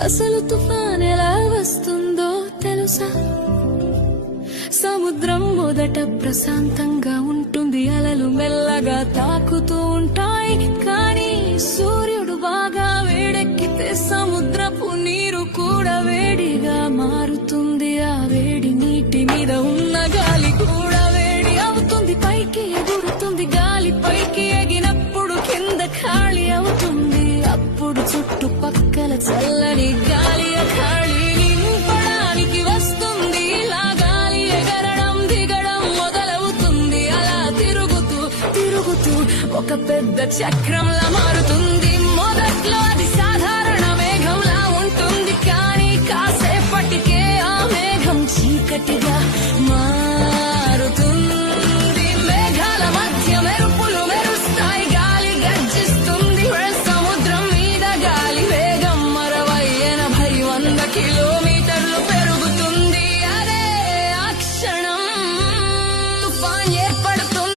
అసలు తుఫాన్ ఎలా వస్తుందో తెలుసా? సముద్రం మొదట ప్రశాంతంగా ఉంటుంది, అలలు మెల్లగా తాకుతూ ఉంటాయి. కానీ సూర్యుడు బాగా వేడెక్కితే సముద్రపు నీరు కూడా వేడిగా మారుతుంది. ఆ వేడి నీటి మీద ఉన్న గాలి కూడా వేడి అవుతుంది, పైకి ఎగురుతుంది. గాలి పైకి ఎగినప్పుడు కింద ఖాళీ అవుతుంది. అప్పుడు చుట్టుపక్కల చల్లని గాలి ఖాళీ నింపడానికి వస్తుంది. ఇలా గాలి ఎగరడం దిగడం మొదలవుతుంది. అలా తిరుగుతూ తిరుగుతూ ఒక పెద్ద చక్రంలా మారుతుంది. మొదట్లో